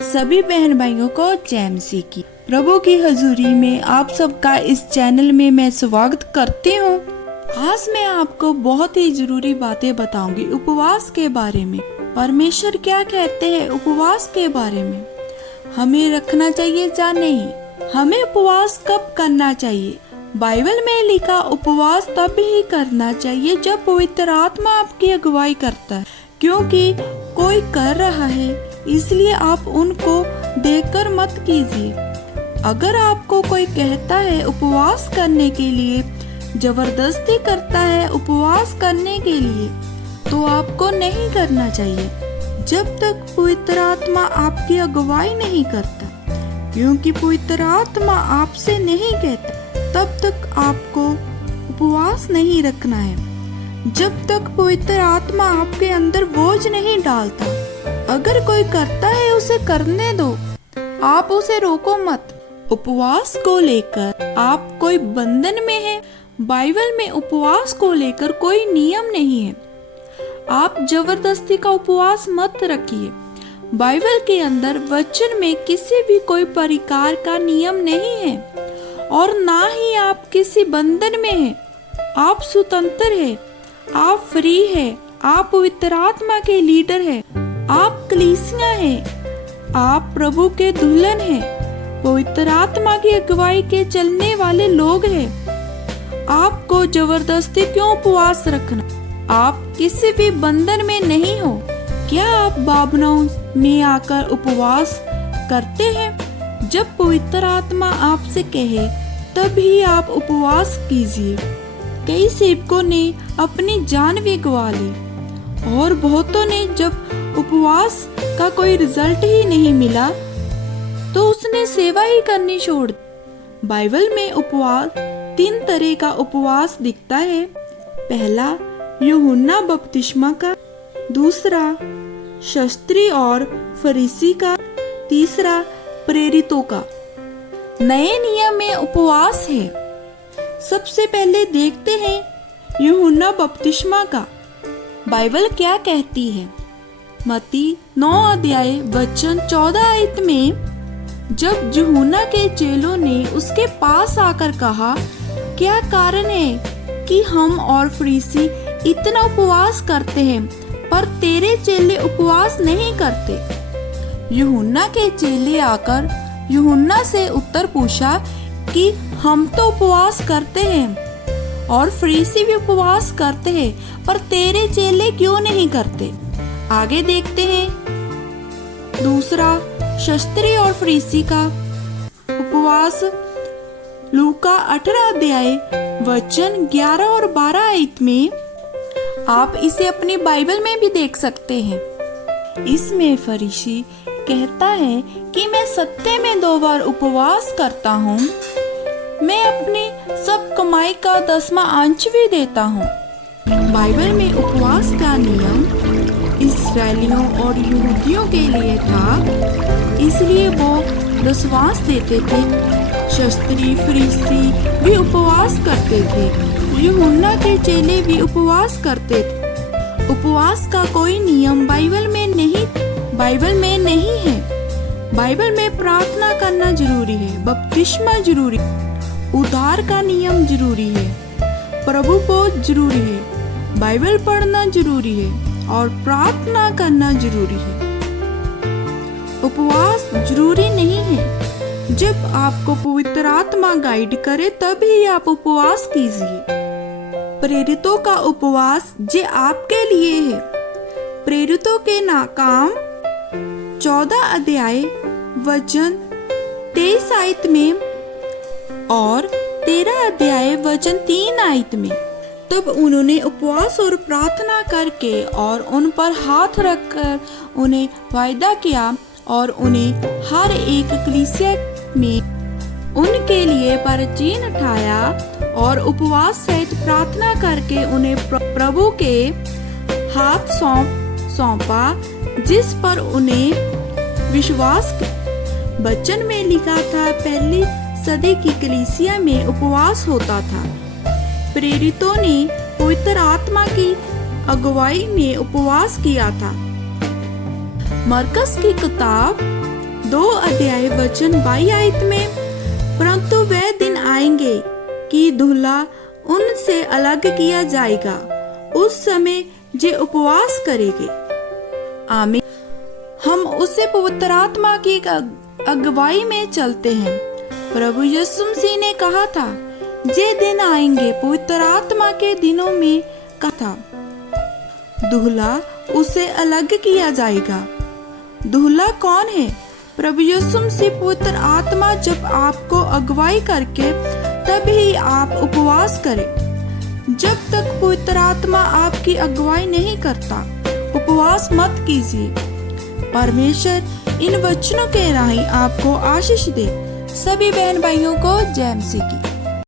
सभी बहन भाइयों को जय मसीह की। प्रभु की हजूरी में आप सबका इस चैनल में मैं स्वागत करती हूँ। आज मैं आपको बहुत ही जरूरी बातें बताऊंगी उपवास के बारे में। परमेश्वर क्या कहते हैं उपवास के बारे में, हमें रखना चाहिए या नहीं, हमें उपवास कब करना चाहिए। बाइबल में लिखा उपवास तब ही करना चाहिए जब पवित्र आत्मा आपकी अगुवाई करता है, क्योंकि कोई कर रहा है इसलिए आप उनको देखकर मत कीजिए। अगर आपको कोई कहता है उपवास करने के लिए, जबरदस्ती करता है उपवास करने के लिए, तो आपको नहीं करना चाहिए जब तक पवित्र आत्मा आपकी अगुवाई नहीं करता, क्योंकि पवित्र आत्मा आपसे नहीं कहता तब तक आपको उपवास नहीं रखना है, जब तक पवित्र आत्मा आपके अंदर बोझ नहीं डालता। अगर कोई करता है उसे करने दो, आप उसे रोको मत। उपवास को लेकर आप कोई बंधन में है। बाइबल में उपवास को लेकर कोई नियम नहीं है। आप जबरदस्ती का उपवास मत रखिए। बाइबल के अंदर वचन में किसी भी कोई प्रकार का नियम नहीं है और ना ही आप किसी बंधन में हैं। आप स्वतंत्र हैं, आप फ्री हैं, आप पवित्र आत्मा के लीडर हैं, आप कलीसिया हैं, आप प्रभु के दुल्हन हैं, पवित्र आत्मा की अगुवाई के चलने वाले लोग हैं। आपको जबरदस्ती क्यों उपवास रखना? आप किसी भी बंधन में नहीं हो। क्या आप भावनाओं में आकर उपवास करते हैं? जब पवित्र आत्मा आपसे कहे तभी आप उपवास कीजिए। कई सेवकों ने अपनी जान भी गंवा ली और बहुतों ने जब उपवास का कोई रिजल्ट ही नहीं मिला तो उसने सेवा ही करनी छोड़ दी। बाइबल में उपवास 3 तरह का उपवास दिखता है। पहला यूहन्ना बपतिस्मा का, दूसरा शास्त्री और फरीसी का, तीसरा प्रेरितों का। नए नियम में उपवास है। सबसे पहले देखते हैं यूहन्ना बपतिस्मा का। बाइबल क्या कहती है? मत्ती 9 अध्याय वचन 14 आयत में जब यूहन्ना के चेलों ने उसके पास आकर कहा, क्या कारण है कि हम और फरीसी इतना उपवास करते हैं पर तेरे चेले उपवास नहीं करते? यूहन्ना के चेले आकर यूहन्ना से उत्तर पूछा कि हम तो उपवास करते हैं और फरीसी भी उपवास करते हैं पर तेरे चेले क्यों नहीं करते? आगे देखते हैं दूसरा शास्त्री और फरीसी का उपवास। लूका 18 अध्याय वचन 11 और 12 आयत में आप इसे अपनी बाइबल में भी देख सकते हैं। इसमें फरीसी कहता है कि मैं सप्ताह में 2 बार उपवास करता हूँ, मैं अपनी सब कमाई का 10वां अंश भी देता हूँ। बाइबल में उपवास का नियम इस्राएलियों और यहूदियों के लिए था, इसलिए वो दशवांश देते थे। शास्त्री फरीसी भी उपवास करते थे, यूहन्ना के चेले भी उपवास करते थे। उपवास का कोई नियम बाइबल में नहीं है। बाइबल में प्रार्थना करना जरूरी है, बपतिस्मा जरूरी है, उद्धार का नियम जरूरी है, प्रभु को जरूरी है, बाइबल पढ़ना जरूरी है और प्रार्थना करना जरूरी है। उपवास जरूरी नहीं है। जब आपको पवित्र आत्मा गाइड करे तभी आप उपवास कीजिए। प्रेरितों का उपवास जे आपके लिए है। प्रेरितों के नाकाम 14 अध्याय वचन 23 आयत में और 13 अध्याय वचन 3 आयत में तब उन्होंने उपवास और प्रार्थना करके और उन पर हाथ रखकर उन्हें वायदा किया और उन्हें हर एक कलीसिया में उनके लिए परचीन उठाया और उपवास सहित प्रार्थना करके उन्हें प्रभु के हाथ सौंपा, जिस पर उन्हें विश्वास। वचन में लिखा था पहली सदी की कलीसिया में उपवास होता था। प्रेरितों ने पवित्र आत्मा की अगुवाई में उपवास किया था। मरकस की किताब 2 अध्याय वचन 22 आयत में, परंतु वह दिन आएंगे कि दूल्हा उनसे अलग किया जाएगा, उस समय जे उपवास करेंगे। आमीन। हम उसे पवित्र आत्मा की अगुवाई में चलते हैं। प्रभु यीशु मसीह ने कहा था, जे दिन आएंगे, पवित्र आत्मा के दिनों में कहा था, दूल्हा उसे अलग किया जाएगा। दूल्हा कौन है? प्रभु यीशु मसीह पवित्र आत्मा जब आपको अगुवाई करके तब ही आप उपवास करें। जब तक पवित्र आत्मा आपकी अगुवाई नहीं करता, उपवास मत कीजिए। परमेश्वर इन वचनों के राही आपको आशीष दे। सभी बहन भाइयों को जय मसीह की।